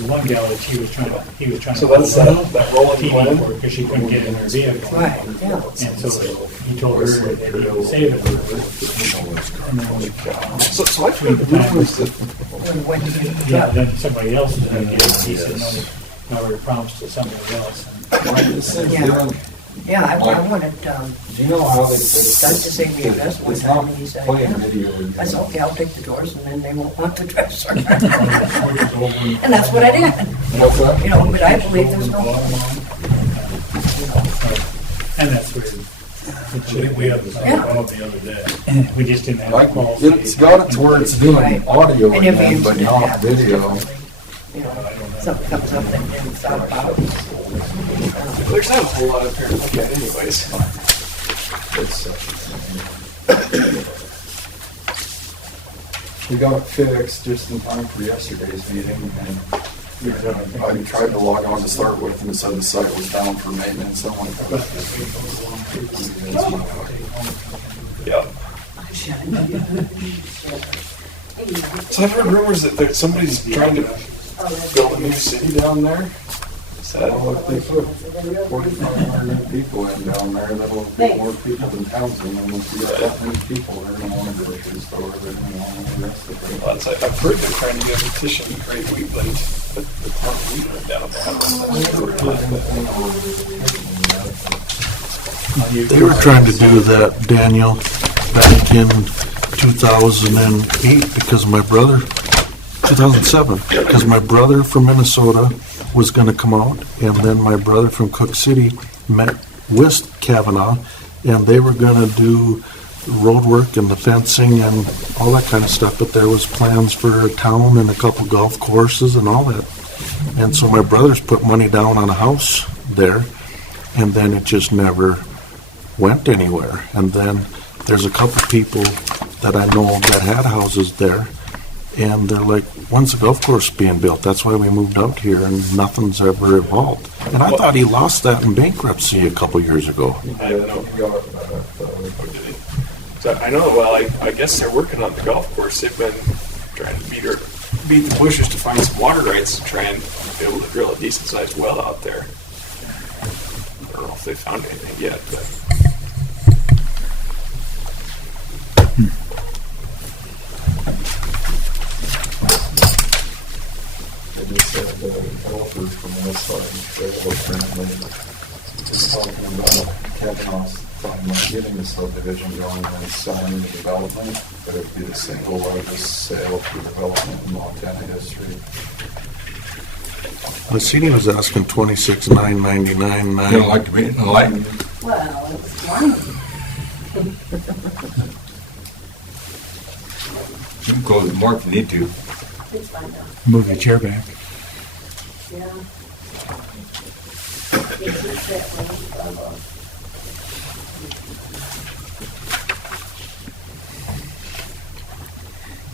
the one gal that he was trying So to that's that rolling TV plan? for because she couldn't get in her vehicle. Right, yeah. And so he told her that he would save it for her. And then, So I tried to rumors that When did you yeah, drop? then somebody else was going to get it. He said, no, we promised to somebody else. And Yeah, I wanted, Do you know how they fix Doug to say we invest one time, and he said, playing yeah. video? I said, okay, I'll take the doors, and then they won't want the dresser. And that's what I did. What's that? You know, but I believe there's no, And that's where We had this Yeah. problem the other day. we just didn't have Like, the calls. it's got it to where it's doing Right. audio and if again, you but not video. you know, something comes up and it's not about. there's not a whole lot of parents look at anyways. It's, we got it fixed just in time for yesterday's meeting, and I tried to log on to start with, and it said the site was down for maintenance. I'm like, Yeah. So I've heard rumors that somebody's trying to build a new city down there. Is that well, if they put 4,500 new people in down there, that'll be more people than Townsend, and if you got that many people, they're gonna want a grocery store, they're gonna want the rest of it. Well, I've heard they're trying to get a petition to create Wheatland, but the town of Wheatland down there. They were trying to do that, Daniel, back in 2008 because my brother, 2007, because my brother from Minnesota was going to come out, and then my brother from Cook City met with Kavanaugh, and they were going to do road work and the fencing and all that kind of stuff, but there was plans for a town and a couple golf courses and all that. And so my brothers put money down on a house there, and then it just never went anywhere. And then there's a couple people that I know that had houses there, and they're like, when's the golf course being built? That's why we moved out here, and nothing's ever evolved. And I thought he lost that in bankruptcy a couple years ago. I don't know. So I know, well, I guess they're working on the golf course. They've been trying to beat the bushes to find some water rights to try and be able to drill a decent sized well out there. I don't know if they found anything yet, but. They just said the developers from this side, they were apparently talking about Kavanaugh's talking about getting the subdivision going and selling the development, but it'd be the single largest sale for development in Montana history. The city was asking $26,999. You don't like to be in the light? Well, it's fine. You can close it more if you need to. It's fine now. Move the chair back. Yeah.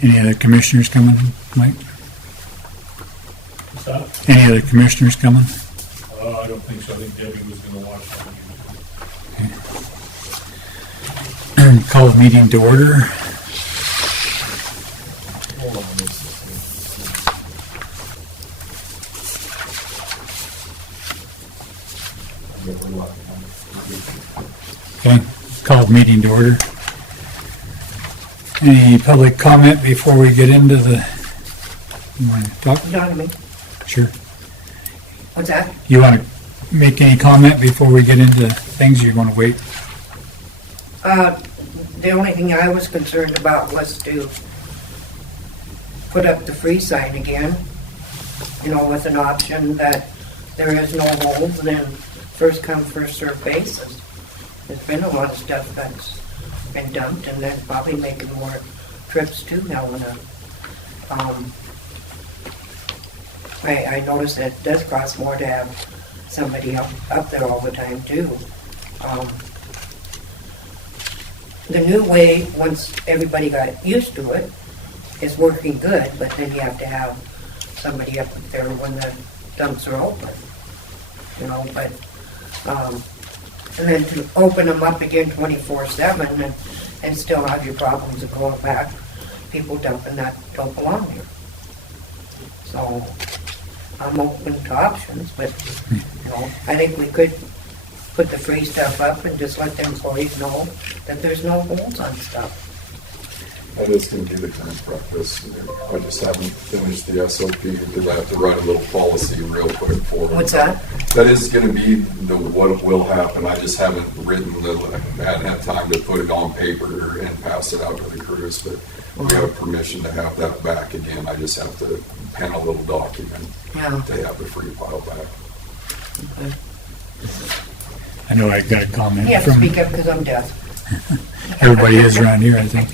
Any other commissioners coming, Mike? What's that? Any other commissioners coming? I don't think so. I think Debbie was gonna watch that. Call the meeting to order. Hold on just a second. Yeah, we're live. Okay, call the meeting to order. Any public comment before we get into the, you want to talk? You know what I mean? Sure. What's that? You want to make any comment before we get into things, or you want to wait? The only thing I was concerned about was to put up the free sign again, you know, with an option that there is no holds, then first come, first served basis. There's been a lot of stuff that's been dumped, and they're probably making more trips to Helena. I noticed that it does cost more to have somebody up there all the time too. The new way, once everybody got used to it, is working good, but then you have to have somebody up there when the dumps are open. You know, but, and then to open them up again 24/7 and still have your problems of going back, people dumping that don't belong here. So, I'm open to options, but, you know, I think we could put the free stuff up and just let the employees know that there's no holds on stuff. That is going to be the current practice. I just haven't finished the SOP because I have to write a little policy real quick for it. What's that? That is going to be what will happen. I just haven't written I hadn't had time to put it on paper and pass it out to the crews, but we have permission to have that back again. I just have to pen a little document Yeah. to have the free file back. I know I got a comment You have to from, speak up because I'm deaf. everybody is around here, I think.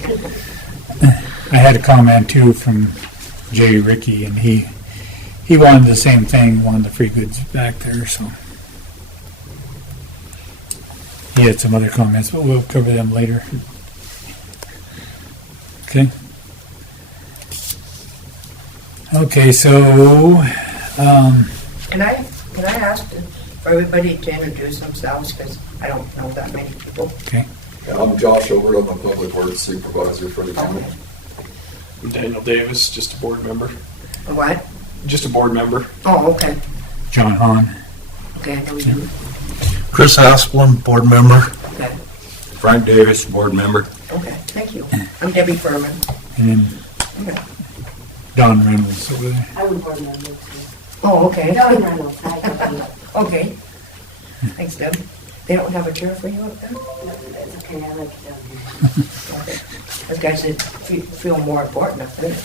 I had a comment too from Jay Ricky, and he wanted the same thing, wanted the free goods back there, so. He had some other comments, but we'll cover them later. Okay. Okay, so, Can I ask for everybody to introduce themselves because I don't know that many people? okay, And I'm Josh Over, I'm the Public Works Supervisor for the county. Okay. I'm Daniel Davis, just a board member. What? Just a board member. Oh, okay. John Hahn. Okay, I know you. Chris Asplin, board member. Okay, Frank Davis, board member. okay, thank you. I'm Debbie Furman. And then Okay. Don Reynolds over there. I would board member too. Oh, okay. Don Reynolds, hi, Debbie. Okay. Thanks, Deb. They don't have a chair for you up there? It's okay, I like it down here. Okay. Those guys that feel more important up there.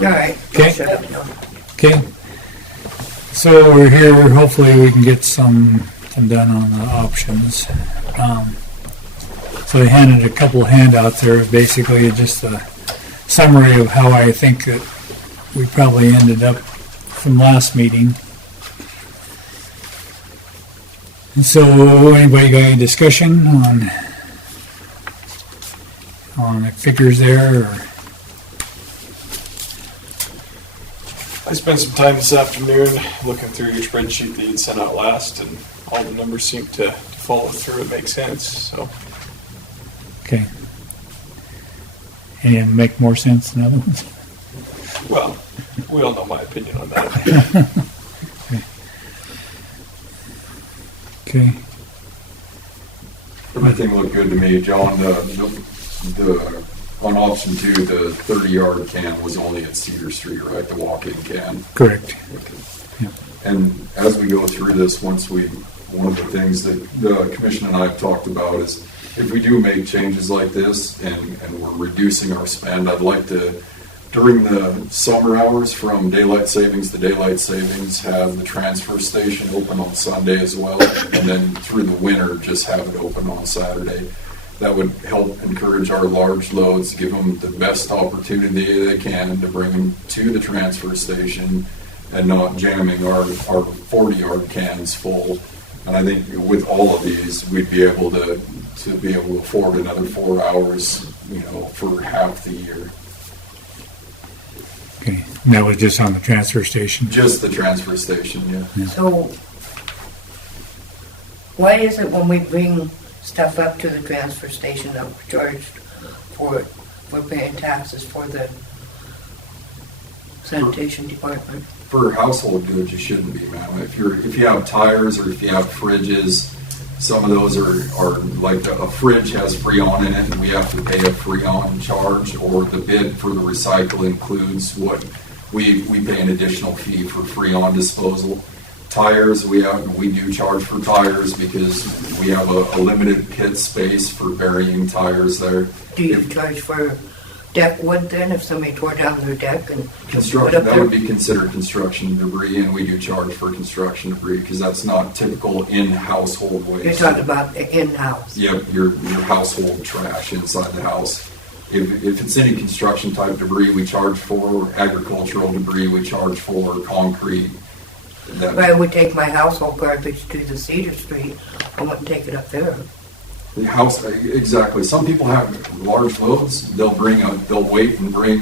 All right. Okay. Shut up now. Okay. So we're here, hopefully we can get some done on the options. So I handed a couple handouts there, basically just a summary of how I think that we probably ended up from last meeting. And so anybody got any discussion on the figures there, or? I spent some time this afternoon looking through your spreadsheet that you'd sent out last, and all the numbers seem to follow through and make sense, so. Okay. Any of them make more sense than other ones? Well, we all know my opinion on that. Okay. Everything looked good to me, John. On option 2, the 30-yard can was only at Cedar Street, right? The walk-in can. Correct. Yeah. And as we go through this, one of the things that the commission and I have talked about is if we do make changes like this and we're reducing our spend, I'd like to, during the summer hours from daylight savings to daylight savings, have the transfer station open on Sunday as well, and then through the winter, just have it open on Saturday. That would help encourage our large loads, give them the best opportunity they can to bring them to the transfer station and not jamming our 40-yard cans full. And I think with all of these, we'd be able to afford another 4 hours, for half the year. Okay. And that was just on the transfer station. Just the transfer station, yeah. So, why is it when we bring stuff up to the transfer station that we're charged for paying taxes for the sanitation department? For household goods, you shouldn't be, man. If you have tires or if you have fridges, some of those are like a fridge has Freon in it, and we have to pay a Freon charge, or the bid for the recycle includes what we pay an additional fee for Freon disposal. Tires, we do charge for tires because we have a limited pit space for burying tires there. Do you charge for deck wood then, if somebody tore down their deck and put Construction, up that there? would be considered construction debris, and we do charge for construction debris because that's not typical in-household waste. You're talking about the in-house? Yep, your household trash inside the house. If it's any construction type debris, we charge for. Agricultural debris, we charge for. Concrete. If I would take my household garbage to the Cedar Street, I wouldn't take it up there. The house, exactly. Some people have large loads. They'll wait and bring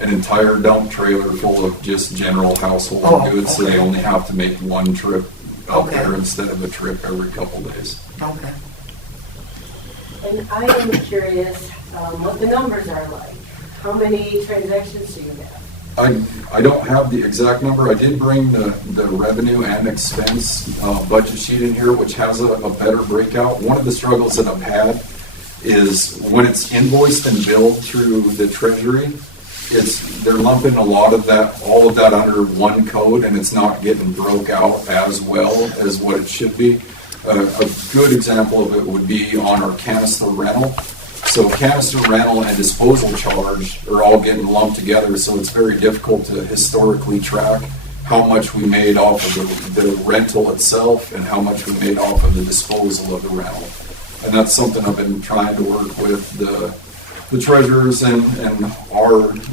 an entire dump trailer full of just general household goods, so they only have to make one trip up there instead of a trip every couple days. Okay. And I am curious what the numbers are like. How many transactions do you have? I don't have the exact number. I did bring the revenue and expense budget sheet in here, which has a better breakout. One of the struggles that I've had is when it's invoiced and billed through the treasury, they're lumping all of that under one code, and it's not getting broke out as well as what it should be. A good example of it would be on our canister rental. So canister rental and disposal charge are all getting lumped together, so it's very difficult to historically track how much we made off of the rental itself and how much we made off of the disposal of the rental. And that's something I've been trying to work with the treasurers and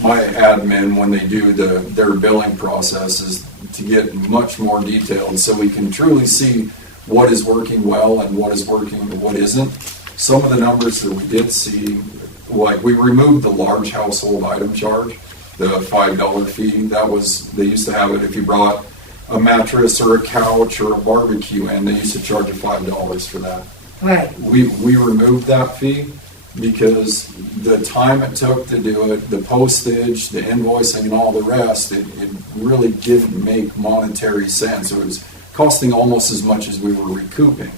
my admin when they do their billing process, is to get much more detailed so we can truly see what is working well and what is working and what isn't. Some of the numbers that we did see, like we removed the large household item charge, the $5 fee. They used to have it if you brought a mattress or a couch or a barbecue in, they used to charge you $5 for that. Right. We removed that fee because the time it took to do it, the postage, the invoicing and all the rest, it really didn't make monetary sense. It was costing almost as much as we were recouping.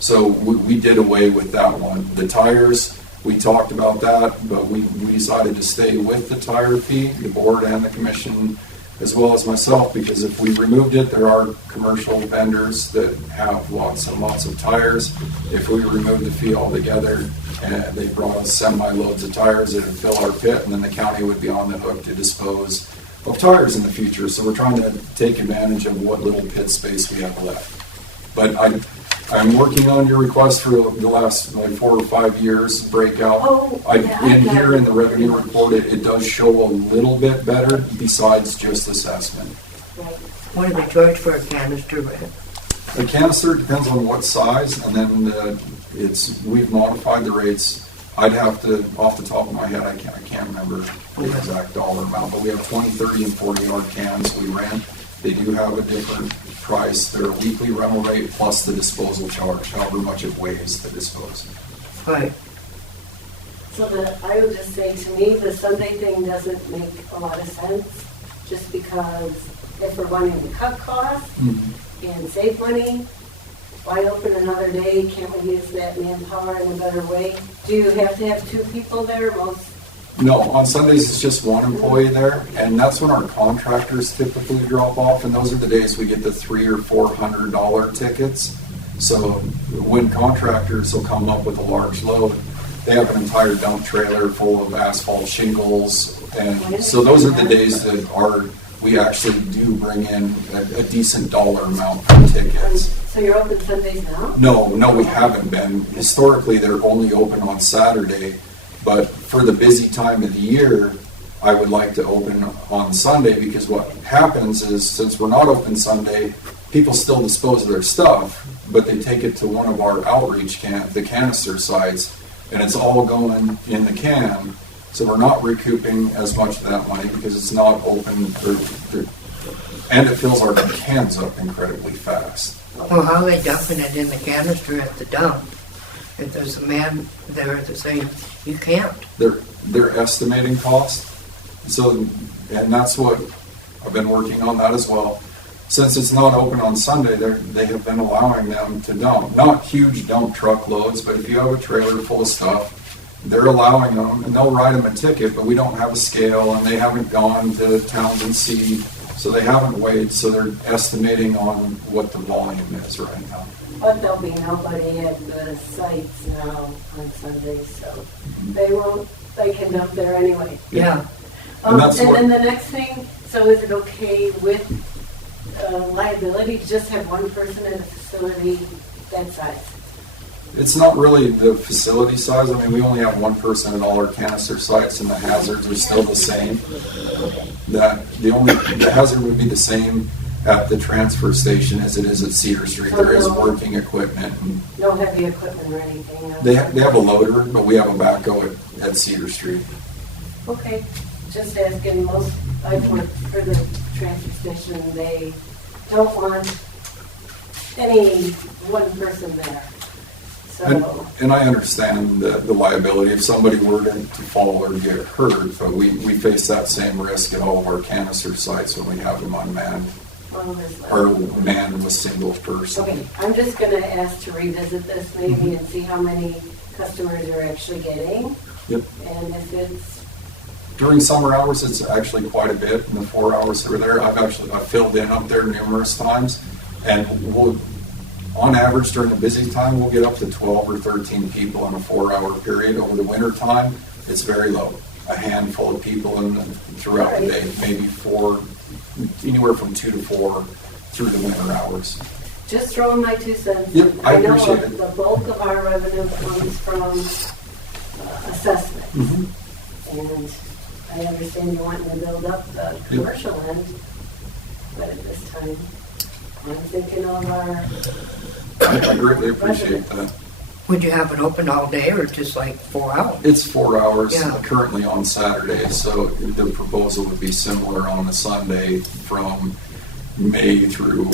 So we did away with that one. The tires, we talked about that, but we decided to stay with the tire fee, the board and the commission, as well as myself, because if we removed it, there are commercial vendors that have lots and lots of tires. If we removed the fee altogether and they brought us semi-loads of tires, it would fill our pit, and then the county would be on the hook to dispose of tires in the future. So we're trying to take advantage of what little pit space we have left. But I'm working on your request for the last 4 or 5 years breakout. In here in the revenue report, it does show a little bit better besides just assessment. What do they charge for a canister? The canister depends on what size, and then we've modified the rates. I'd have to, off the top of my head, I can't remember the exact dollar amount, but we have 20, 30, and 40 yard cans we rent. They do have a different price. They're a weekly rental rate plus the disposal charge, however much it weighs to dispose. Right. So I would just say, to me, the Sunday thing doesn't make a lot of sense, just because if we're wanting to cut costs and save money, why open another day? Can't we use that manpower in a better way? Do you have to have 2 people there? No, on Sundays it's just one employee there, and that's when our contractors typically drop off, and those are the days we get the $300 or $400 tickets. So when contractors will come up with a large load, they have an entire dump trailer full of asphalt shingles, and so those are the days that we actually do bring in a decent dollar amount for tickets. So you're open Sundays now? No, we haven't been. Historically, they're only open on Saturday. But for the busy time of the year, I would like to open on Sunday, because what happens is, since we're not open Sunday, people still dispose of their stuff, but they take it to one of our outreach the canister sites, and it's all going in the can. So we're not recouping as much of that money because it's not open, and it fills our cans up incredibly fast. Well, how are they dumping it in the canister at the dump? If there's a man there to say, you can't. They're estimating cost. So, and that's what I've been working on that as well. Since it's not open on Sunday, they have been allowing them to dump. Not huge dump truck loads, but if you have a trailer full of stuff, they're allowing them, and they'll write them a ticket, but we don't have a scale, and they haven't gone to Townsend C, so they haven't weighed, so they're estimating on what the volume is right now. But there'll be nobody at the sites now on Sundays, so they can dump there anyway. Yeah. And that's then the next thing, so is it okay with liability to just have one person at a facility that size? It's not really the facility size. I mean, we only have one person at all our canister sites, and the hazards are still the same. The hazard would be the same at the transfer station as it is at Cedar Street. There is working equipment. No heavy equipment or anything? They have a loader, but we have a backhoe at Cedar Street. Okay, just asking. I've worked for the transfer station, they don't want any one person there. And I understand the liability if somebody were to fall or get hurt, but we face that same risk at all of our canister sites when we have them unmanned or manned with single person. Okay, I'm just gonna ask to revisit this maybe and see how many customers you're actually getting. Yep. And if it's, During summer hours, it's actually quite a bit. In the 4 hours that are there, I've filled in up there numerous times, and on average during the busy time, we'll get up to 12 or 13 people in a 4-hour period. Over the winter time, it's very low. A handful of people throughout the day, maybe anywhere from 2 to 4 through the winter hours. just throwing my 2 cents. Yep, I know appreciate it. the bulk of our revenue comes from assessment. And I understand you wanting to build up the commercial end, but at this time, I'm thinking of our, I greatly appreciate that. Would you have it open all day or just like 4 hours? It's 4 hours Yeah. currently on Saturdays, so the proposal would be similar on a Sunday from May through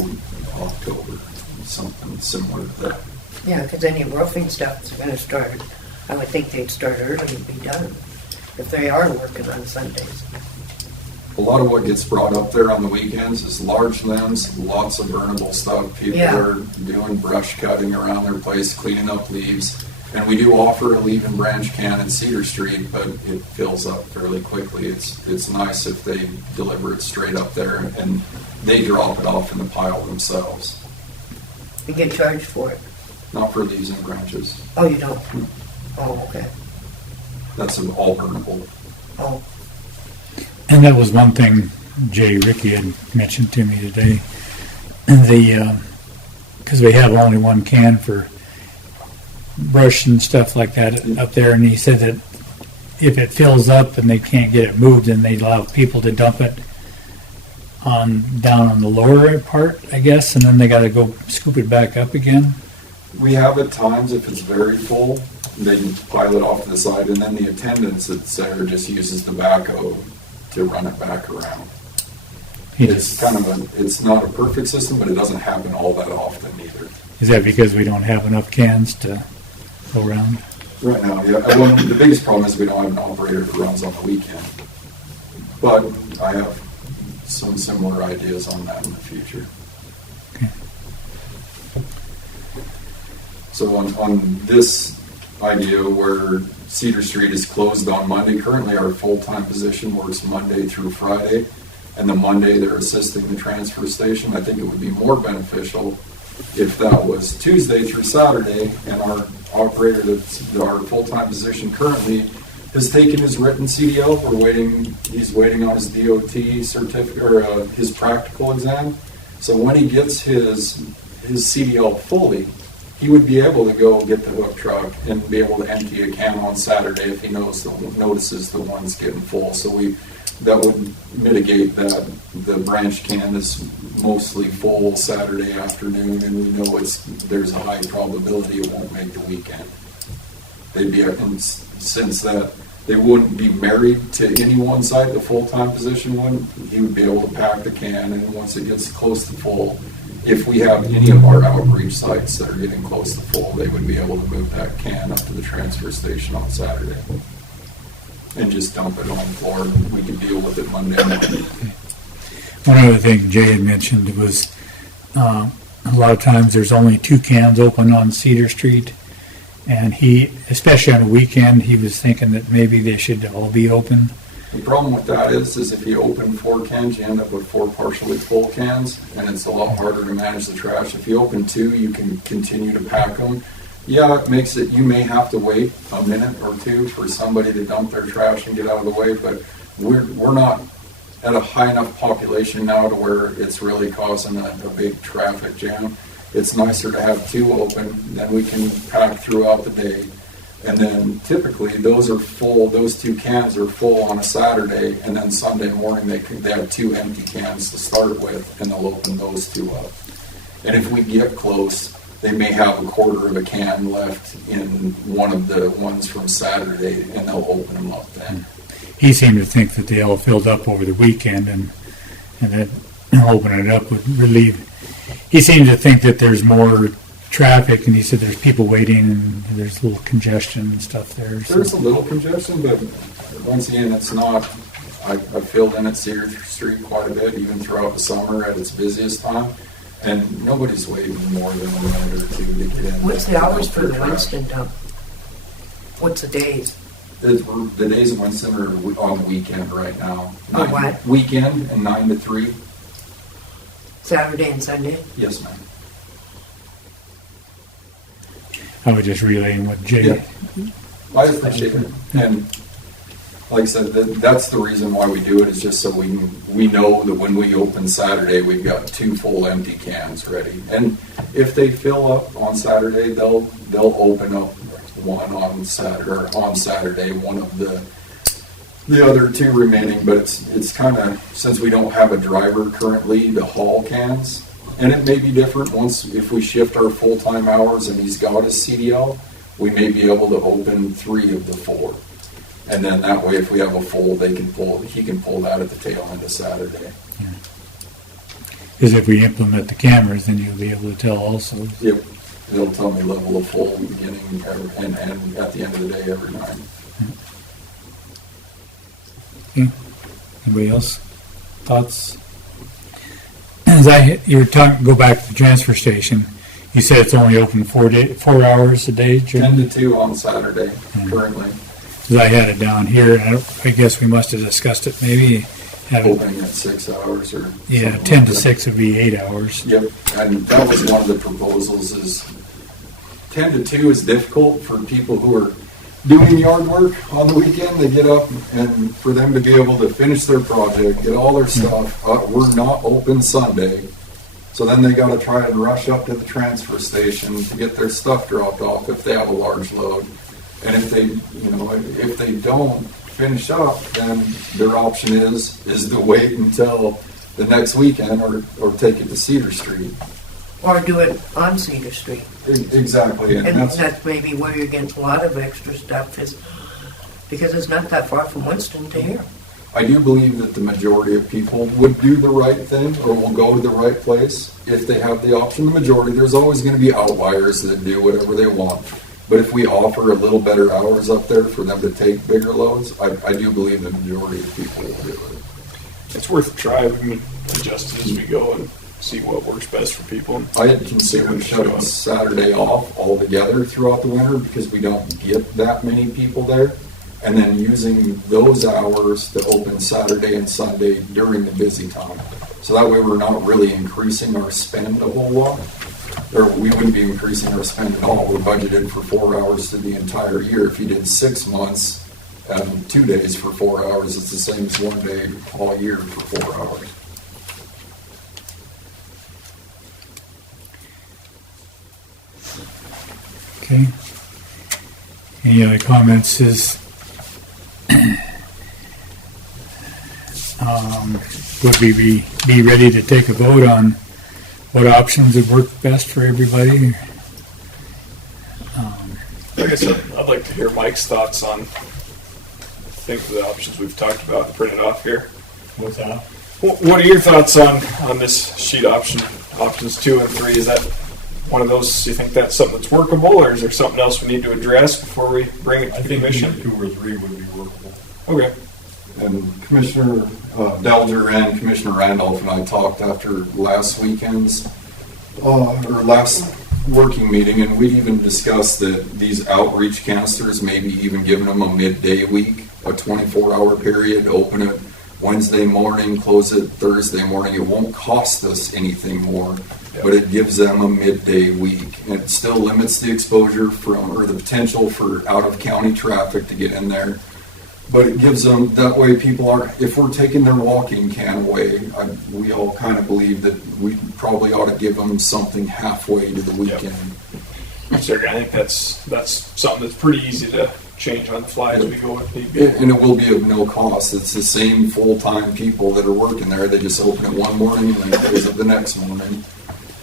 October, something similar to that. Yeah, because any roofing stuff is going to start, I would think they'd start early and be done if they are working on Sundays. A lot of what gets brought up there on the weekends is large limbs, lots of burnable stuff. People Yeah. are doing brush cutting around their place, cleaning up leaves. And we do offer a leaf and branch can in Cedar Street, but it fills up fairly quickly. It's nice if they deliver it straight up there and they drop it off in the pile themselves, You get charged for it. not for leaves and branches. Oh, you don't? Oh, okay. That's all burnable. Oh, And that was one thing Jay Ricky had mentioned to me today. Because we have only one can for brush and stuff like that up there, and he said that if it fills up and they can't get it moved, then they allow people to dump it down on the lower part, I guess, and then they got to go scoop it back up again. We have at times, if it's very full, they can pile it off to the side, and then the attendant that's there just uses the backhoe to run it back around. It's it's not a perfect system, but it doesn't happen all that often either. Is that because we don't have enough cans to go around? Right now, yeah. Well, the biggest problem is we don't have an operator who runs on the weekend. But I have some similar ideas on that in the future. Okay. So on this idea where Cedar Street is closed on Monday, currently our full-time position works Monday through Friday, and the Monday they're assisting the transfer station. I think it would be more beneficial if that was Tuesday through Saturday, and our operator that's our full-time position currently has taken his written CDL. He's waiting on his DOT certificate or his practical exam. So when he gets his CDL fully, he would be able to go get the hook truck and be able to empty a can on Saturday if he notices the one's getting full. So that would mitigate that the branch can is mostly full Saturday afternoon, and we know there's a high probability it won't make the weekend. And since that they wouldn't be married to any one site, the full-time position one, he would be able to pack the can, and once it gets close to full, if we have any of our outreach sites that are getting close to full, they would be able to move that can up to the transfer station on Saturday and just dump it on the floor. We can deal with it Monday morning. One other thing Jay had mentioned was a lot of times there's only 2 cans open on Cedar Street, and especially on a weekend, he was thinking that maybe they should all be open. The problem with that is if you open 4 cans, you end up with 4 partially full cans, and it's a lot harder to manage the trash. If you open 2, you can continue to pack them. Yeah, it makes it, you may have to wait a minute or 2 for somebody to dump their trash and get out of the way, but we're not at a high enough population now to where it's really causing a big traffic jam. It's nicer to have 2 open, then we can pack throughout the day. And then typically those are full, those 2 cans are full on a Saturday, and then Sunday morning they have 2 empty cans to start with, and they'll open those 2 up. And if we get close, they may have a quarter of a can left in one of the ones from Saturday, and they'll open them up then. He seemed to think that they all filled up over the weekend, and that opening it up would relieve. He seemed to think that there's more traffic, and he said there's people waiting and there's a little congestion and stuff there. So. There's a little congestion, but once again, it's not, I filled in at Cedar Street quite a bit, even throughout the summer at its busiest time. And nobody's waiting more than a minute or two to get in. What's the hours for the traffic. Winston dump? What's the days? The days in Winston are on the weekend right now. Oh, what? Weekend and 9 to 3. Saturday and Sunday? Yes, ma'am. I was just relaying what Jay. Yeah. I appreciate it. And like I said, that's the reason why we do it, is just so we know that when we open Saturday, we've got 2 full empty cans ready. And if they fill up on Saturday, they'll open up one on Saturday, one of the other 2 remaining. But it's kind of, since we don't have a driver currently to haul cans, and it may be different if we shift our full-time hours and he's got his CDL, we may be able to open 3 of the 4. And then that way, if we have a full, he can pull that at the tail end of Saturday. Because if we implement the cameras, then you'll be able to tell also. Yep. It'll tell me level of full beginning and at the end of the day every night. Okay. Anybody else? Thoughts? You were talking, go back to the transfer station. You said it's only open 4 hours a day, Jim? 10 to 2 on Saturday currently. 'Cause I had it down here, and I guess we must have discussed it, maybe have it, Opening at 6 hours or. yeah, something 10 like to that. 6 would be 8 hours. Yep, and that was one of the proposals is 10 to 2 is difficult for people who are doing yard work on the weekend. They get up and for them to be able to finish their project, get all their stuff, we're not open Sunday. So then they gotta try and rush up to the transfer station to get their stuff dropped off if they have a large load. And if they don't finish up, then their option is to wait until the next weekend or take it to Cedar Street. Or do it on Cedar Street? Exactly, and And that's, that's maybe where you're getting a lot of extra stuff, is because it's not that far from Winston to here. I do believe that the majority of people would do the right thing or will go to the right place if they have the option. The majority, there's always going to be outliers that do whatever they want. But if we offer a little better hours up there for them to take bigger loads, I do believe the majority of people will do it. It's worth a try. We can adjust it as we go and see what works best for people. I had considered shutting Saturday off altogether throughout the winter because we don't get that many people there. And then using those hours to open Saturday and Sunday during the busy time. So that way we're not really increasing our spend a whole lot. Or we wouldn't be increasing our spend at all. We're budgeted for 4 hours to the entire year. If you did 6 months, 2 days for 4 hours, it's the same as 1 day all year for 4 hours. Okay. Any other comments would we be ready to take a vote on what options would work best for everybody? Like I said, I'd like to hear Mike's thoughts on, think of the options we've talked about printed off here. What's that? What are your thoughts on this sheet options 2 and 3? Is that one of those, you think that's something that's workable, or is there something else we need to address before we bring it I to the think commission? 2 or 3 would be workable. Okay. And Commissioner Delger and Commissioner Randolph and I talked after last weekend's, or last working meeting, and we even discussed that these outreach canisters, maybe even giving them a midday week, a 24-hour period, open it Wednesday morning, close it Thursday morning. It won't cost us anything more, but it gives them a midday week. And it still limits the exposure or the potential for out-of-county traffic to get in there. But it gives them, that way people aren't, if we're taking their walking can away, we all kind of believe that we probably ought to give them something halfway to the weekend. So I think that's something that's pretty easy to change on the fly as we go if need be. And it will be of no cost. It's the same full-time people that are working there. They just open it one morning and then close it the next morning.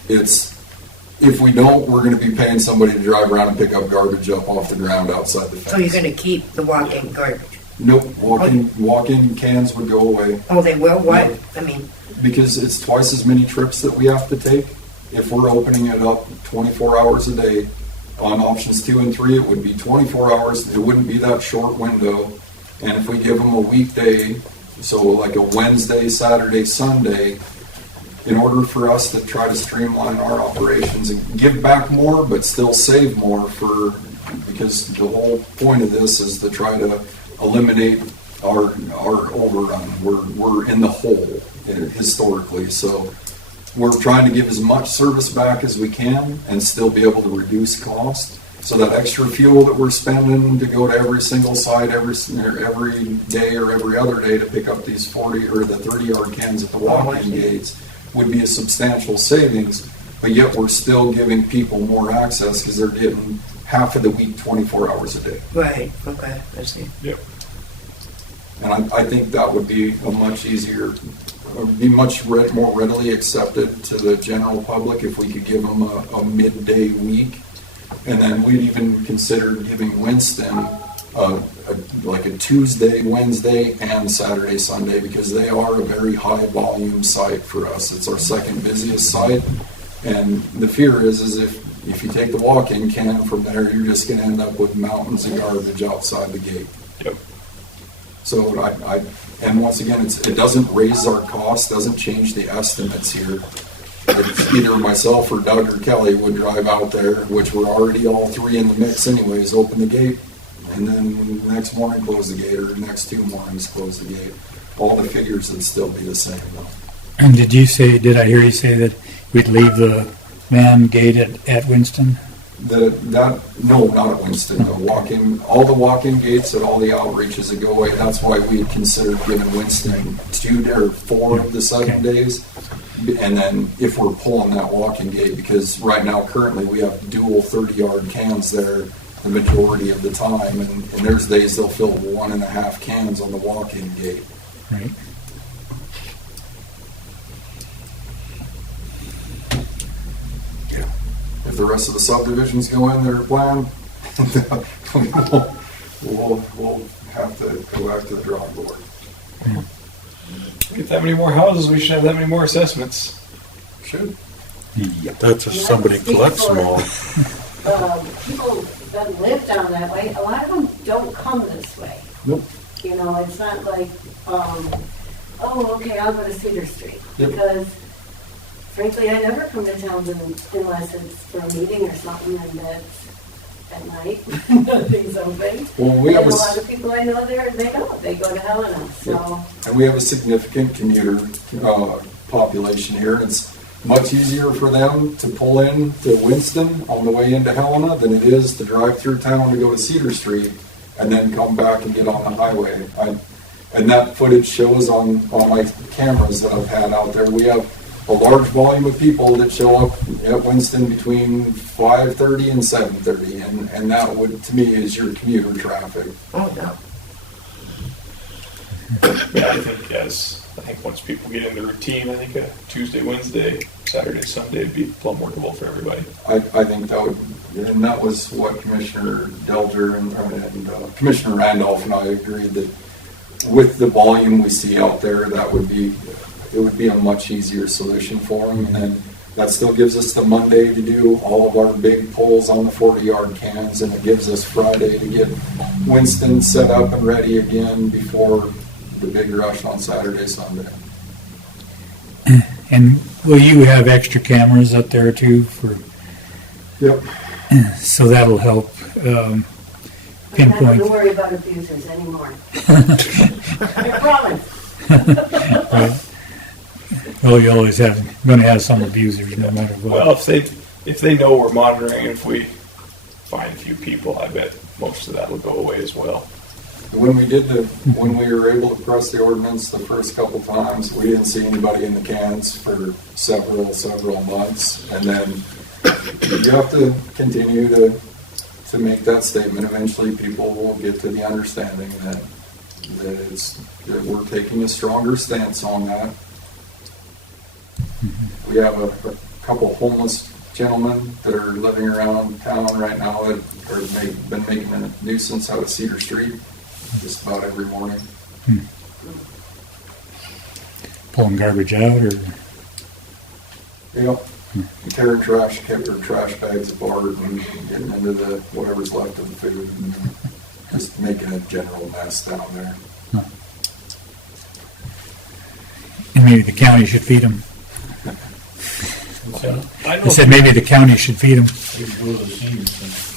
If we don't, we're going to be paying somebody to drive around and pick up garbage up off the ground outside the fence. So you're going to keep the walk-in garbage? Nope, walk-in cans would go away Oh, they will? Why? I mean, because it's twice as many trips that we have to take. if we're opening it up 24 hours a day, on options 2 and 3, it would be 24 hours. It wouldn't be that short window. And if we give them a weekday, so like a Wednesday, Saturday, Sunday, in order for us to try to streamline our operations and give back more, but still save more because the whole point of this is to try to eliminate our overrun. We're in the hole historically, so we're trying to give as much service back as we can and still be able to reduce cost. So that extra fuel that we're spending to go to every single site every day or every other day to pick up these 40 or the 30-yard cans at the walk-in gates would be a substantial savings, but yet we're still giving people more access because they're getting half of the week 24 hours a day. Right, okay, I see. Yep. And I think that would be a much easier, be much more readily accepted to the general public if we could give them a midday week. And then we'd even consider giving Winston like a Tuesday, Wednesday, and Saturday, Sunday, because they are a very high volume site for us. It's our second busiest site. And the fear is if you take the walk-in can from there, you're just going to end up with mountains of garbage outside the gate. Yep. So and once again, it doesn't raise our costs, doesn't change the estimates here. It's either myself or Doug or Kelly would drive out there, which we're already all three in the mix anyways, open the gate, and then the next morning close the gate, or the next 2 mornings close the gate. All the figures would still be the same though. And did I hear you say that we'd leave the man gate at Winston? No, not at Winston. All the walk-in gates at all the outreaches that go away. That's why we considered giving Winston 2 or 4 of the 7 days. And then if we're pulling that walk-in gate, because right now currently we have dual 30-yard cans there the majority of the time, and there's days they'll fill 1.5 cans on the walk-in gate. Right. If the rest of the subdivisions go in their plan, we'll have to go back to the drawing board. Get that many more houses, we should have that many more assessments. Should. That's if somebody collects them all. People that live down that way, a lot of them don't come this way. Nope. You know, it's not like, oh, okay, I'll go to Cedar Street. Yep. Because frankly, I never come to Townsend unless it's for a meeting or something, and that's at night, nothing's open. Well, we have and a lot of people I know there, they go to Helena, so. And we have a significant commuter population here. It's much easier for them to pull in to Winston on the way into Helena than it is to drive through town to go to Cedar Street and then come back and get on the highway. And that footage shows on my cameras that I've had out there. We have a large volume of people that show up at Winston between 5:30 and 7:30, and that would, to me, is your commuter traffic. Oh, no. Yeah, I think once people get in the routine, I think a Tuesday, Wednesday, Saturday, Sunday would be a lot more workable for everybody. I think that would, and that was what Commissioner Delger and Commissioner Randolph and I agreed that with the volume we see out there, it would be a much easier solution for them. And then that still gives us the Monday to do all of our big pulls on the 40-yard cans, and it gives us Friday to get Winston set up and ready again before the big rush on Saturday, Sunday. And will you have extra cameras up there too Yep. so that'll help I'm not pinpoint? going to worry about abusers anymore. I promise. Well, you always going to have some abusers no matter what. Well, if they know we're monitoring, if we find a few people, I bet most of that will go away as well. When we were able to press the ordinance the first couple times, we didn't see anybody in the cans for several months. And then you have to continue to make that statement. Eventually people will get to the understanding that we're taking a stronger stance on that. We have a couple homeless gentlemen that are living around town right now that have been making a nuisance out of Cedar Street just about every morning. Pulling garbage out or? Yep. Carrying trash bags apart and getting into the, whatever's left of the food and just making a general mess down there. And maybe the county should feed them. I I said maybe the county should feed them. Maybe go to the senior center.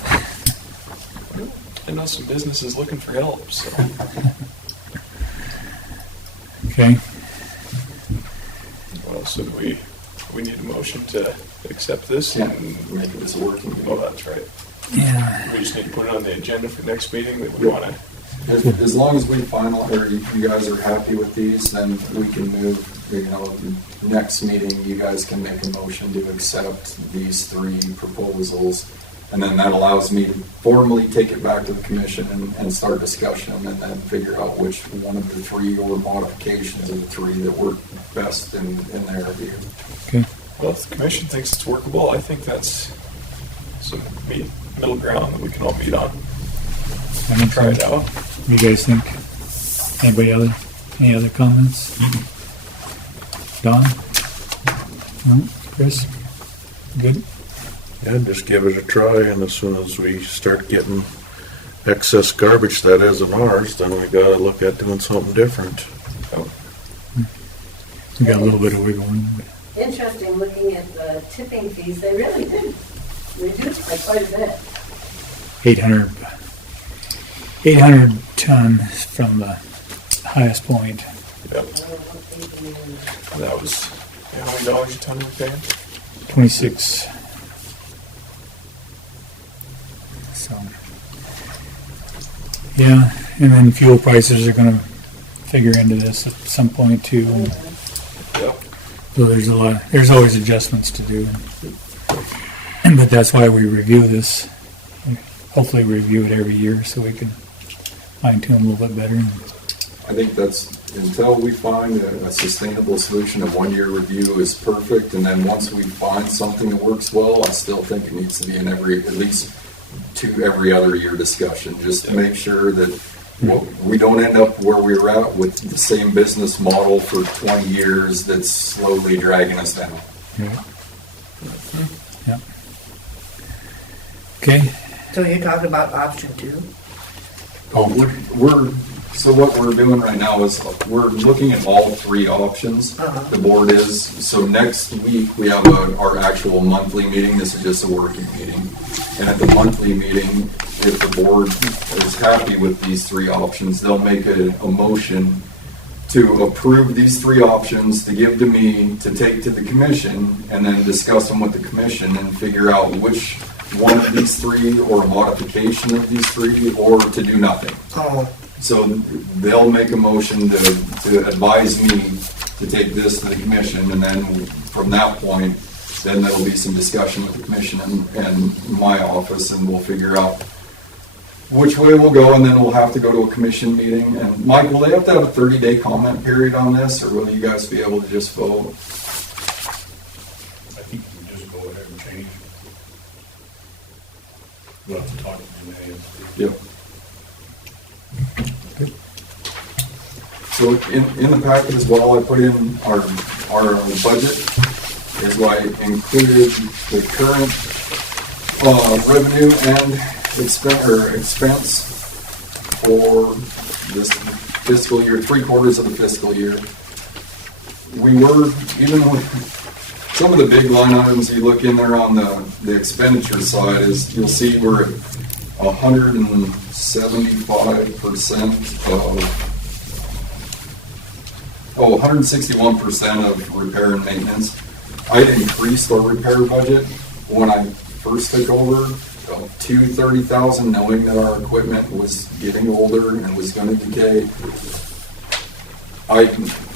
I know some businesses looking for help, so. Okay. Well, so we need a motion to accept this Can't and, make it as a working oh, meeting. that's right. Yeah. We just need to put it on the agenda for next meeting that we want to. As long as we or you guys are happy with these, then we can move, next meeting, you guys can make a motion to accept these three proposals. And then that allows me to formally take it back to the commission and start discussion and then figure out which one of the three or modifications of the three that work best in their view. Okay. Well, if the commission thinks it's workable, I think that's some middle ground that we can all meet on. Try it out. What do you guys think? Any other comments? Don? No? Chris? Good? Yeah, just give it a try, and as soon as we start getting excess garbage that isn't ours, then we gotta look at doing something different. We got a little bit of wiggle room. Interesting, looking at the tipping fees, they really did reduce by quite a bit. 800 ton from the highest point. Yep. And that was, how many dollars a ton we're paying? 26. So, yeah, and then fuel prices are going to figure into this at some point too. Yep. So there's always adjustments to do. But that's why we review this. Hopefully review it every year so we can fine tune a little bit better. I think that's, until we find a sustainable solution, a one-year review is perfect. And then once we find something that works well, I still think it needs to be in at least every other year discussion, just to make sure that we don't end up where we were at with the same business model for 20 years that's slowly dragging us down. Yeah. Yeah. Okay. So you're talking about option 2? So what we're doing right now is we're looking at all three options. Uh-huh. The board is. So next week we have our actual monthly meeting. This is just a working meeting. And at the monthly meeting, if the board is happy with these three options, they'll make a motion to approve these three options, to give to me, to take to the commission, and then discuss them with the commission and figure out which one of these three, or a modification of these three, or to do nothing. Oh, So they'll make a motion to advise me to take this to the commission, and then from that point, then there'll be some discussion with the commission and my office, and we'll figure out which way we'll go, and then we'll have to go to a commission meeting. And Mike, will they have to have a 30-day comment period on this, or will you guys be able to just vote? I think you can just go ahead and change. We'll have to talk to Renee and see. Yep. So in the packet as well, I put in our budget, is why I included the current revenue and expense for this fiscal year, 3/4 of the fiscal year. We were, even with some of the big line items, you look in there on the expenditure side, is you'll see we're at 175% of 161% of repair and maintenance. I increased our repair budget when I first took over to $30,000, knowing that our equipment was getting older and was going to decay.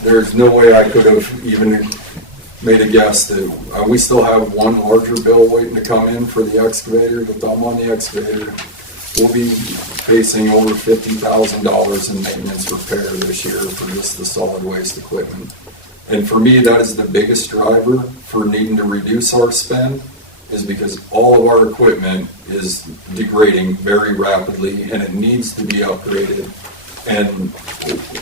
There's no way I could have even made a guess that we still have one larger bill waiting to come in for the excavator, the thumb on the excavator. We'll be facing over $50,000 in maintenance repair this year for just the solid waste equipment. And for me, that is the biggest driver for needing to reduce our spend, is because all of our equipment is degrading very rapidly and it needs to be upgraded. And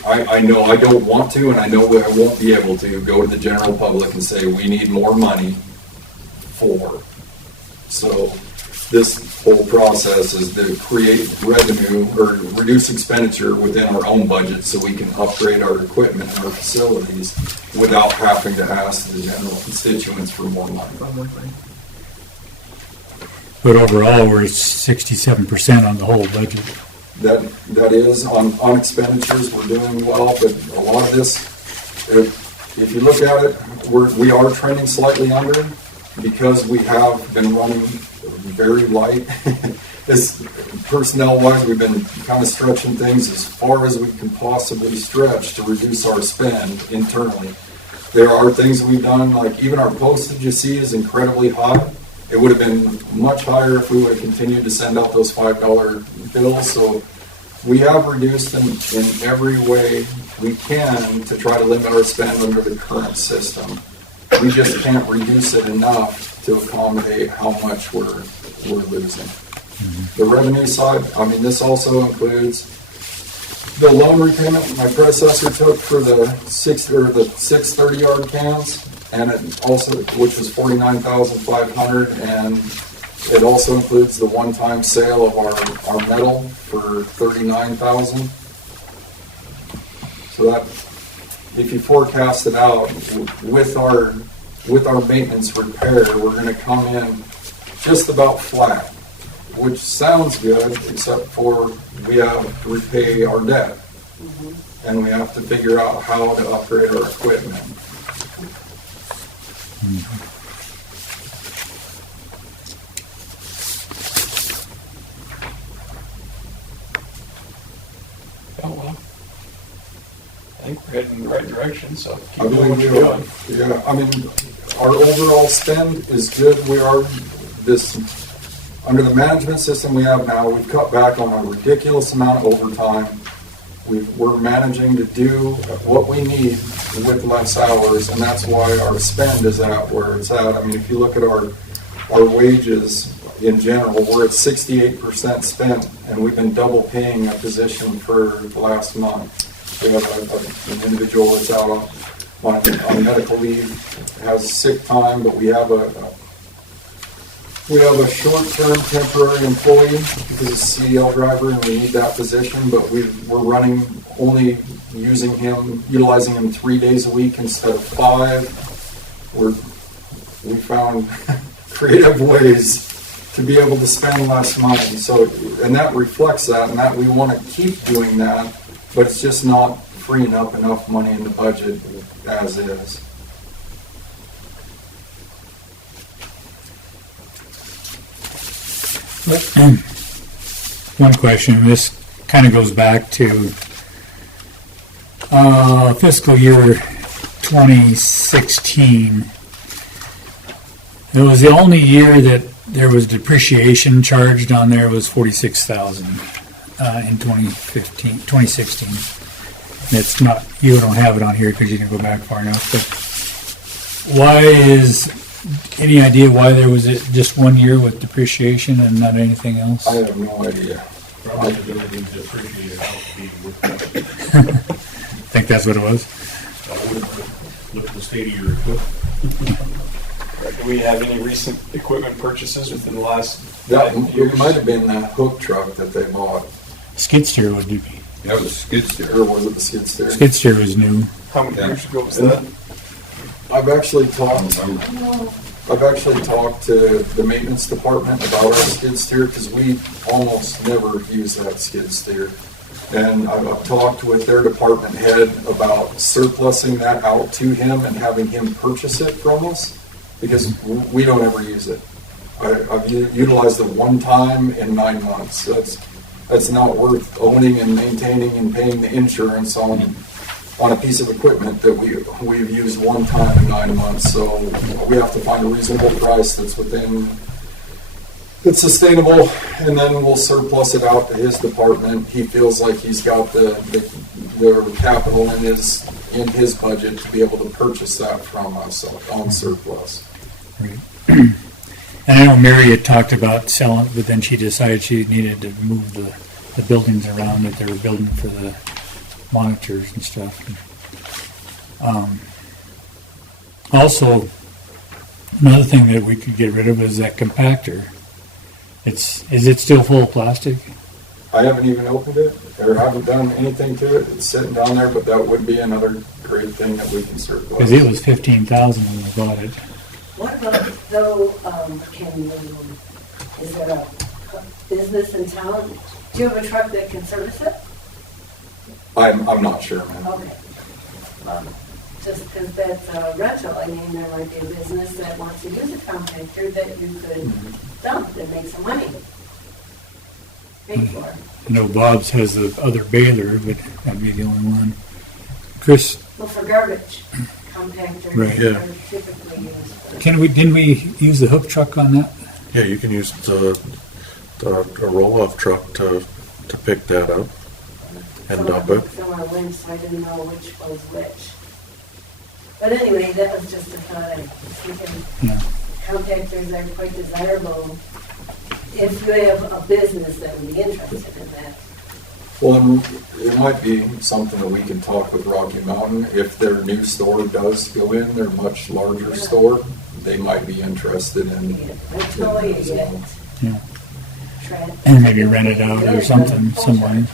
I know I don't want to, and I know I won't be able to go to the general public and say, we need more money for. So this whole process is to create revenue or reduce expenditure within our own budget so we can upgrade our equipment and our facilities without having to ask the general constituents for more money. But overall, we're 67% on the whole budget. That is, on expenditures, we're doing well, but a lot of this, if you look at it, we are trending slightly under because we have been running very light. This personnel-wise, we've been kind of stretching things as far as we can possibly stretch to reduce our spend internally. There are things we've done, like even our postage, you see, is incredibly high. It would have been much higher if we would have continued to send out those $5 bills. So we have reduced them in every way we can to try to limit our spend under the current system. We just can't reduce it enough to accommodate how much we're losing. The revenue side, I mean, this also includes the loan repayment my predecessor took for the 6 30-yard cans, and it also, which was $49,500, and it also includes the one-time sale of our metal for $39,000. So that, if you forecast it out with our maintenance repair, we're going to come in just about flat, which sounds good, except for we have to repay our debt, and we have to figure out how to upgrade our equipment. Oh, well. I think we're heading in the right direction, so keep I doing what believe you're we are. doing. Yeah, I mean, our overall spend is good. We are under the management system we have now, we've cut back on a ridiculous amount of overtime. We're managing to do what we need with less hours, and that's why our spend is at where it's at. I mean, if you look at our wages in general, we're at 68% spent, and we've been double paying a position for the last month. We have an individual that's out on medical leave, has sick time, but we have a short-term temporary employee who's a CDL driver, and we need that position, but we're running only utilizing him 3 days a week instead of 5. We found creative ways to be able to spend less money. So, and that reflects that, and that we want to keep doing that, but it's just not freeing up enough money in the budget as is. One question, this kind of goes back to fiscal year 2016. It was the only year that there was depreciation charged on there was $46,000 in 2016. It's not, you don't have it on here because you didn't go back far enough, but why is, any idea why there was just 1 year with depreciation and not anything else? I have no idea. Probably the ability to appreciate how being with Think that's what it was? I wouldn't look at the state of your equipment. Do we have any recent equipment purchases within the last That 5 years? it might have been that hook truck that they bought, Skid steer would be. That was skid steer. or was it the skid steer? Skid steer was new. How many years ago was that? I've actually talked to the maintenance department about our skid steer because we almost never use that skid steer. And I've talked with their department head about surplusing that out to him and having him purchase it from us because we don't ever use it. I've utilized it one time in 9 months. That's not worth owning and maintaining and paying the insurance on a piece of equipment that we've used one time in 9 months. So we have to find a reasonable price that's sustainable, and then we'll surplus it out to his department. He feels like he's got the capital in his budget to be able to purchase that from us on surplus. Right. And I know Mary had talked about selling it, but then she decided she needed to move the buildings around that they were building for the monitors and stuff. Also, Another thing that we could get rid of is that compactor. Is it still full of plastic? I haven't even opened it, or haven't done anything to it. It's sitting down there, but that would be another great thing that we can surplus. Because it was 15,000 when I bought it. What about though, is there a business in town? Do you have a truck that can service it? I'm not sure, man. Okay. Just because that's a rental, I mean, there might be a business that wants to use a compactor that you could dump and make some money. Pay for. I know Bob's has the other baler, but that'd be the only one. Chris, Well, for garbage, compactors Right. Yeah. are typically used for. didn't we use the hook truck on that? Yeah, you can use a roll-off truck to pick that up and dump it. Some are linked, so I didn't know which was which. But anyway, that was just a thought. I was thinking Yeah. compactors are quite desirable if you have a business that would be interested in that. Well, and it might be something that we can talk with Rocky Mountain. If their new store does go in, their much larger store, they might be interested in. Eventually, you get Yeah. trash. And maybe rent it out or something, some way.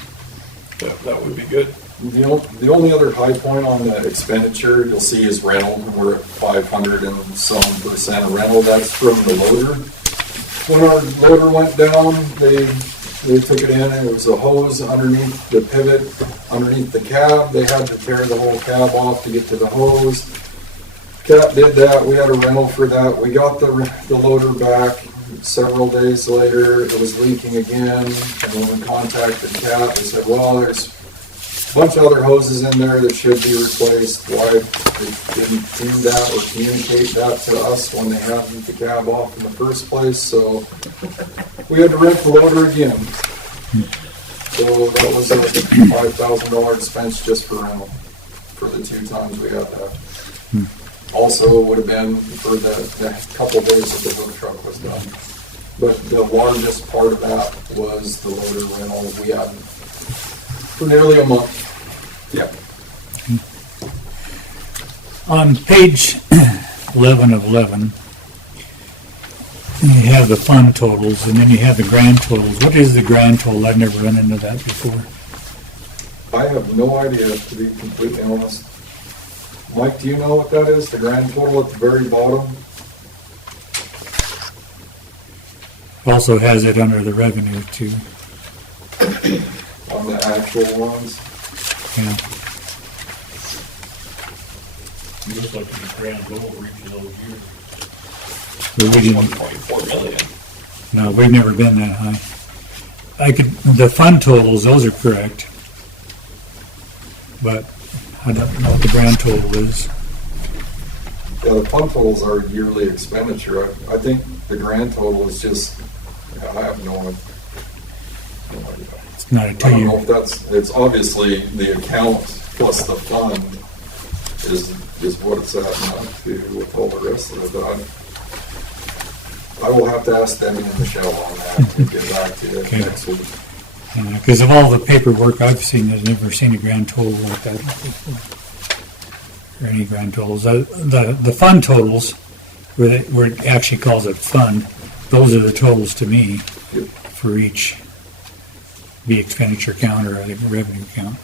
That would be good. The only other high point on the expenditure you'll see is rental. We're at 500 and some % of rental. That's from the loader. When our loader went down, they took it in and it was a hose underneath the pivot, underneath the cab. They had to tear the whole cab off to get to the hose. Cat did that. We had a rental for that. We got the loader back. Several days later, it was leaking again. And when we contacted Cat, they said, well, there's a bunch of other hoses in there that should be replaced. Why they didn't do that or communicate that to us when they had the cab off in the first place. So we had to rent the loader again. So that was a $5,000 expense just for rental for the 2 times we had that. Also would have been for the couple of days that the hook truck was done. But the largest part of that was the loader rental we had for nearly a month. Yep. On page 11 of 11, you have the fund totals, and then you have the grand totals. What is the grand total? I've never run into that before. I have no idea, to be completely honest. Mike, do you know what that is? The grand total at the very bottom? Also has it under the revenue too. On the actual ones? Yeah. It looks like the grand goal for each of those years. But we didn't, 1.4 million. no, we've never been that high. The fund totals, those are correct. But I don't know what the grand total is. Yeah, the fund totals are yearly expenditure. I think the grand total is just, I have no idea. It's not a I don't know two-year. if it's obviously the account plus the fund is what it's at now too, with all the rest of it. But I will have to ask Debbie and Michelle on that and get back to you Okay. next week. Because of all the paperwork I've seen, I've never seen a grand total like that before. Or any grand totals. The fund totals, where it actually calls it fund, those are the totals to me Yep. for each, the expenditure count or the revenue count.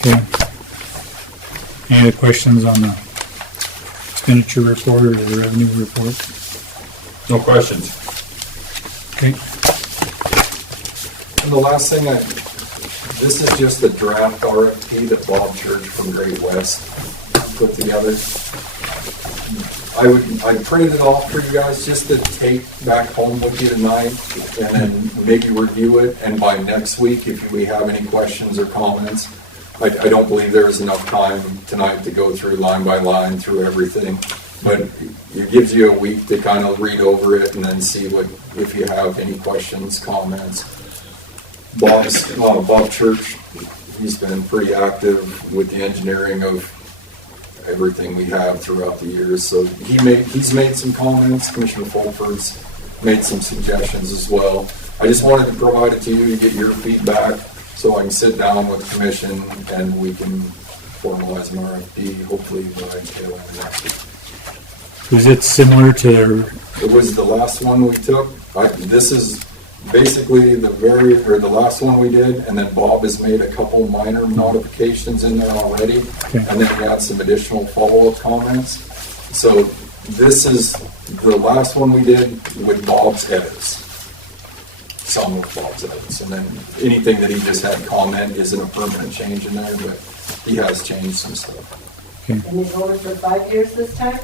Okay. Any other questions on the expenditure report or the revenue report? No questions. Okay. And the last thing, this is just a draft RFP that Bob Church from Great West put together. I printed it off for you guys just to take back home with you tonight and then maybe review it. And by next week, if we have any questions or comments, I don't believe there is enough time tonight to go through line by line through everything. But it gives you a week to kind of read over it and then see if you have any questions, comments. Bob Church, he's been pretty active with the engineering of everything we have throughout the years. So he's made some comments. Commissioner Fulford's made some suggestions as well. I just wanted to provide it to you to get your feedback. so I can sit down with the commission and we can formalize an RFP, hopefully by tail end next week. Was it similar to their, It was the last one we took. This is basically the last one we did, and then Bob has made a couple minor modifications in there already, Okay. and then we got some additional follow-up comments. So this is the last one we did with Bob's edits. Some of Bob's edits, and then anything that he just had comment isn't a permanent change in there, but he has changed some stuff. And you told us for 5 years this time?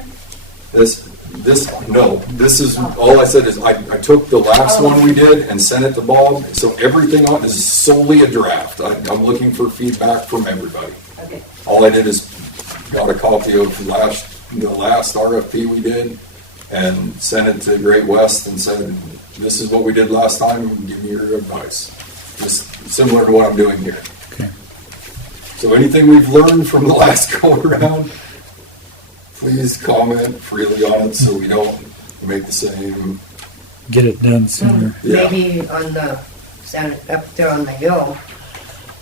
This is, all I said is I took the last one we did and sent it to Bob, so everything on this is solely a draft. I'm looking for feedback from everybody. Okay. All I did is got a copy of the last RFP we did and sent it to Great West and said, this is what we did last time, give me your advice. Just similar to what I'm doing here. okay, So anything we've learned from the last go around, please comment freely on it so we don't make the same. get it done sooner? Yeah. Maybe on the, up there on the hill,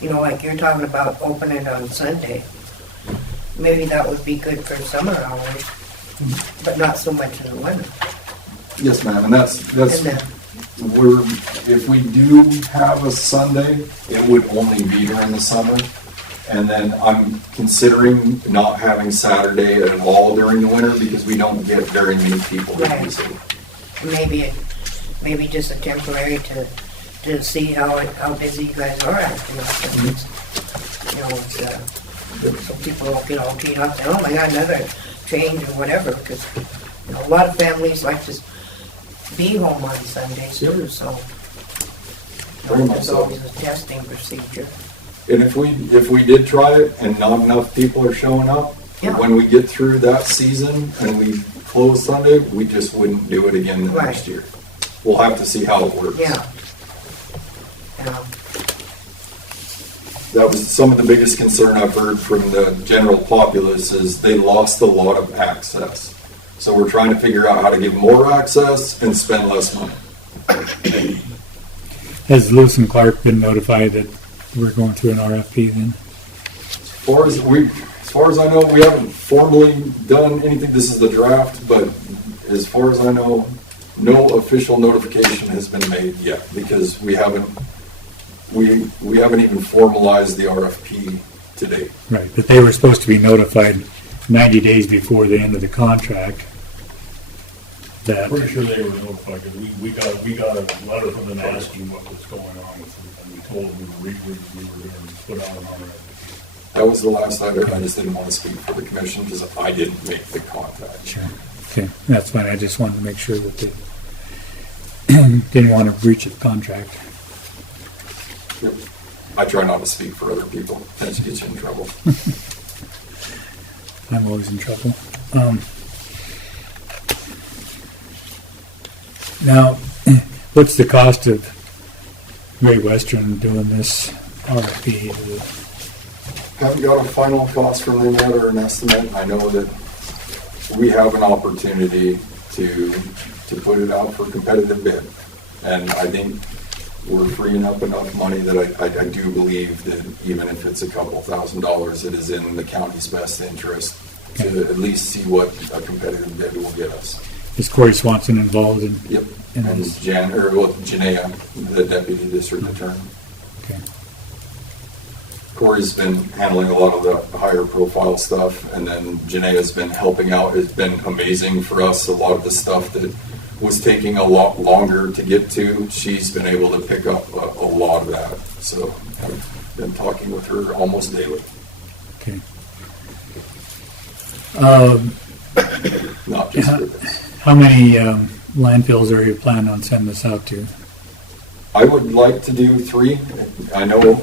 you know, like you're talking about opening on Sunday. Maybe that would be good for summer hours, but not so much in the winter. Yes, ma'am, and that's, And then, if we do have a Sunday, it would only be during the summer. And then I'm considering not having Saturday at all during the winter because we don't get very many people that Right. use it. maybe just a temporary to see how busy you guys are after this. You know, so people don't get all keyed up, oh my God, another change or whatever, because, you know, a lot of families like to be home on Sundays too, so. Very much There's so. always a testing procedure. And if we did try it and not enough people are showing up, Yeah. when we get through that season and we close Sunday, we just wouldn't do it again the Right. next year. We'll have to see how it works. Yeah. That was some of the biggest concern I've heard from the general populace is they lost a lot of access. So we're trying to figure out how to give more access and spend less money. Has Lewis and Clark been notified that we're going through an RFP then? As far as I know, we haven't formally done anything. This is the draft, but as far as I know, no official notification has been made yet because we haven't even formalized the RFP to date. Right, but they were supposed to be notified 90 days before the end of the contract. That, Pretty sure they were notified, because we got a letter from them asking what was going on with it, and we told them we were going to put out an RFP. That was the last I heard. I just didn't want to speak for the commission because I didn't make the contact. sure, okay, that's fine, I just wanted to make sure that they didn't want to breach the contract. Yep. I try not to speak for other people. Tends to get you in trouble. I'm always in trouble. Now, what's the cost of Great Western doing this RFP? Haven't got a final cost from them yet or an estimate. I know that we have an opportunity to put it out for competitive bid. And I think we're freeing up enough money that I do believe that even if it's a couple $1,000s, it is in the county's best interest to at least see what a competitive bid will get us. Is Corey Swanson involved in? Yep. in And this? Janaea, the deputy district attorney. Okay. Corey's been handling a lot of the higher profile stuff, and then Janaea's been helping out. It's been amazing for us. A lot of the stuff that was taking a lot longer to get to, she's been able to pick up a lot of that. So I've been talking with her almost daily. Okay. Not just for this. How many landfills are you planning on sending this out to? I would like to do 3. I know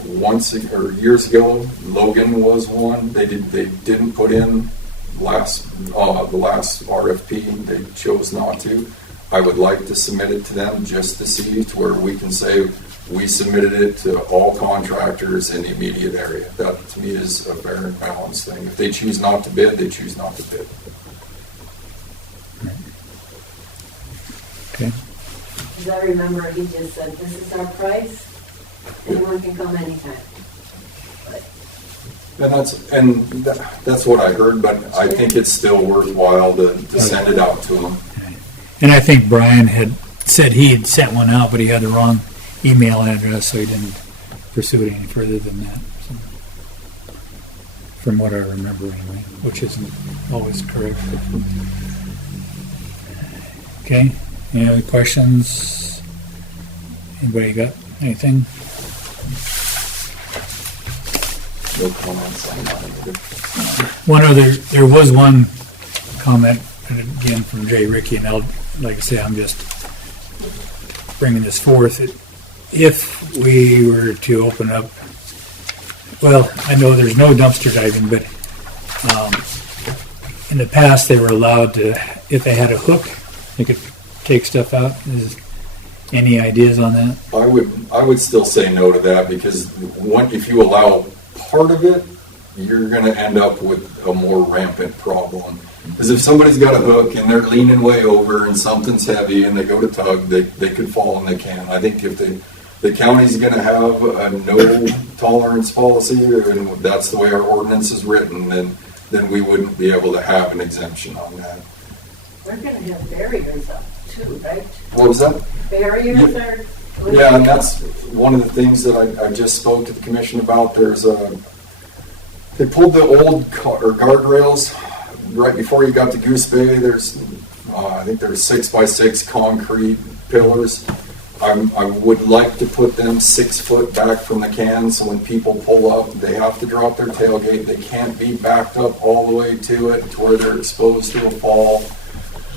years ago, Logan was one. They didn't put in the last RFP. They chose not to. I would like to submit it to them just to see to where we can say we submitted it to all contractors in the immediate area. That to me is a fair and balanced thing. If they choose not to bid, they choose not to bid. Okay. Because I remember he just said, this is our price, anyone can come anytime. And that's what I heard, but I think it's still worthwhile to send it out to them. And I think Brian had said he had sent one out, but he had the wrong email address, so he didn't pursue it any further than that. So, from what I remember anyway, which isn't always correct. Okay, any other questions? Anybody got anything? No comments on that. There was one comment, and again from Jay Ricky, and like I say, I'm just bringing this forth. If we were to open up, well, I know there's no dumpster diving, but in the past they were allowed to, if they had a hook, they could take stuff out. Any ideas on that? I would still say no to that, because if you allow part of it, you're going to end up with a more rampant problem. Because if somebody's got a hook and they're leaning way over and something's heavy and they go to tug, they could fall and they can. I think if the county's going to have a no tolerance policy, and that's the way our ordinance is written, then we wouldn't be able to have an exemption on that. We're gonna have barriers up too, right? What was that? Barriers are. Yeah, and that's one of the things that I just spoke to the commission about. They pulled the old guardrails right before you got to Goose Bay. I think there's 6x6 concrete pillars. I would like to put them 6 foot back from the can, so when people pull up, they have to drop their tailgate. They can't be backed up all the way to it to where they're exposed to a fall.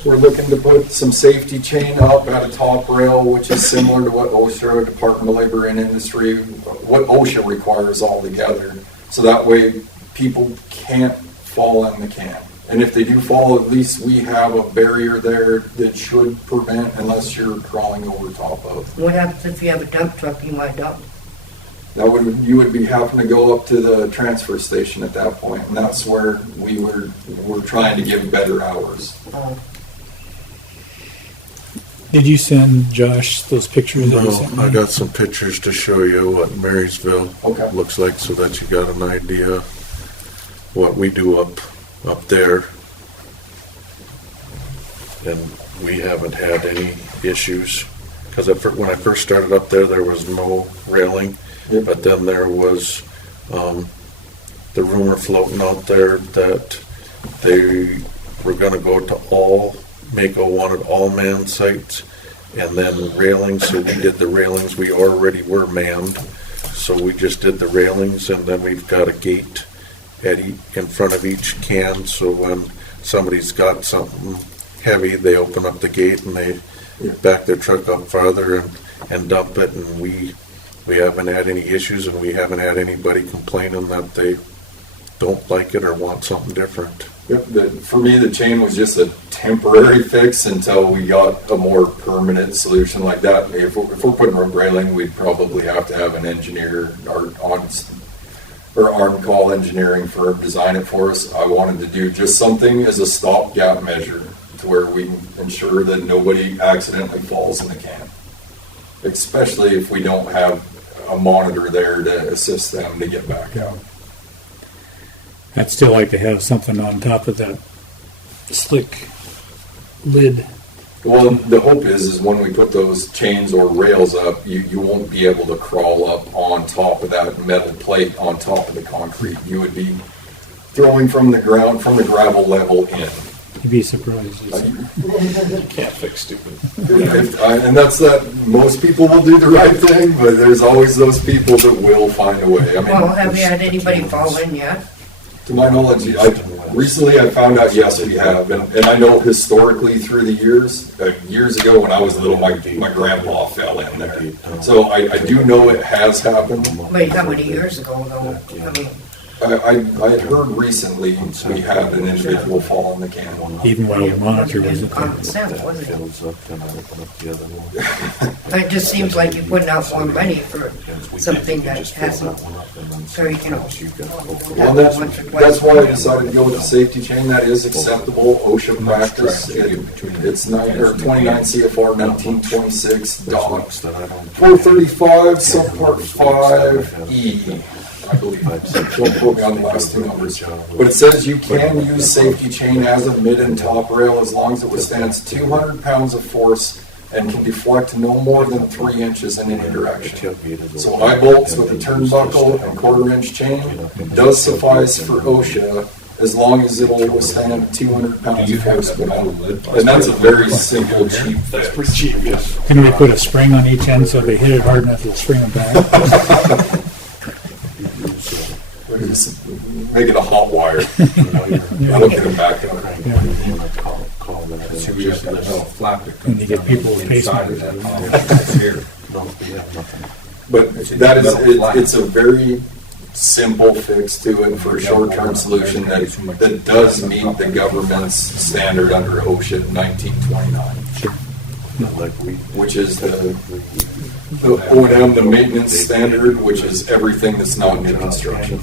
We're looking to put some safety chain up at a top rail, which is similar to what OSHA, Department of Labor and Industry, what OSHA requires altogether. So that way people can't fall in the can. And if they do fall, at least we have a barrier there that should prevent, unless you're crawling over top of. What happens if you have a dump truck you might dump? You would be having to go up to the transfer station at that point, and that's where we're trying to give better hours. Did you send Josh those pictures? that you No, sent me? I got some pictures to show you what Marysville Okay. looks like, so that you got an idea what we do up there. And we haven't had any issues, because when I first started up there was no railing. Yep. But then there was the rumor floating out there that they were going to go to Mako wanted all manned sites, and then railings. So we did the railings. We already were manned, so we just did the railings, and then we've got a gate in front of each can. So when somebody's got something heavy, they open up the gate and they back their truck up farther and dump it. And we haven't had any issues, and we haven't had anybody complaining that they don't like it or want something different. Yep, for me, the chain was just a temporary fix until we got a more permanent solution like that. If we're putting rope railing, we'd probably have to have an engineer or on-call engineering firm design it for us. I wanted to do just something as a stopgap measure to where we ensure that nobody accidentally falls in the can, especially if we don't have a monitor there to assist them to get back out. I'd still like to have something on top of that slick lid. Well, the hope is when we put those chains or rails up, you won't be able to crawl up on top of that metal plate on top of the concrete. You would be throwing from the ground, from the gravel level in. You'd be surprised. You can't fix stupid. And that's that. Most people will do the right thing, but there's always those people that will find a way. I mean, Well, have you had anybody fall in yet? to my knowledge, recently I found out, yes, we have. And I know historically through the years ago when I was little, my grandpa fell in there. So I do know it has happened. Wait, how many years ago though? I mean, I had heard recently we had an individual fall in the canyon. Even while your monitor was Wasn't at common sense, was it? Fills up, then I open up the other one. It just seems like you're putting out more money for something that hasn't, very, you know. Well, that's why I decided to go with the safety chain. That is acceptable OSHA practice. It's 29 CFR 1926 dot 435 subpart 5E. I believe. Don't quote me on the last two numbers. But it says you can use safety chain as a mid and top rail as long as it withstands 200 pounds of force and can deflect no more than 3 inches in any direction. So high bolts with a turnbuckle and quarter-inch chain does suffice for OSHA as long as it'll withstand 200 pounds of force. And that's a very simple, cheap That's fix. pretty cheap, yes. Can we put a spring on each end so they hit it hard enough it'll spring them back? Just make it a hot wire. That'll get them back up. So we just got a little flap that When you get people with inside of pacemakers. that here. But that is, it's a very simple fix to it for a short-term solution that does meet the government's standard under OSHA 1929, which is the O&M, the maintenance standard, which is everything that's not new construction.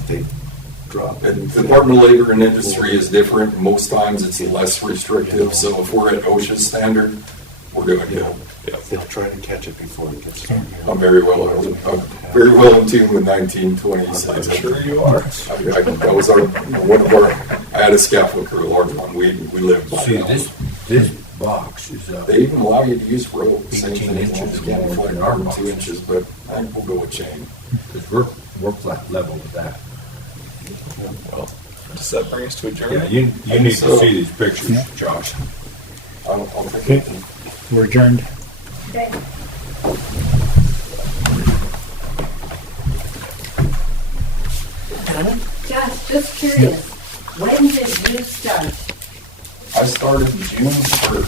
And the Department of Labor and Industry is different. Most times it's less restrictive. So if we're at OSHA standard, we're doing good. They'll try to catch it before it gets done. I'm very well in tune with 1926. I'm sure you are. That was one of our. I had a scaffold crew, a large one. We lived by See, that. this box is They even allow you to use rope. Same 18 thing, as long as inches you can't more deflect than our more than box. 2 inches, but I think we'll go with chain. because we're flat level with that. Well, does that bring us to adjourn? Yeah, you need to see these pictures, Josh. I'll Okay, take it. we're adjourned. Okay. Done? Josh, just curious, when did you start? I started June 1st.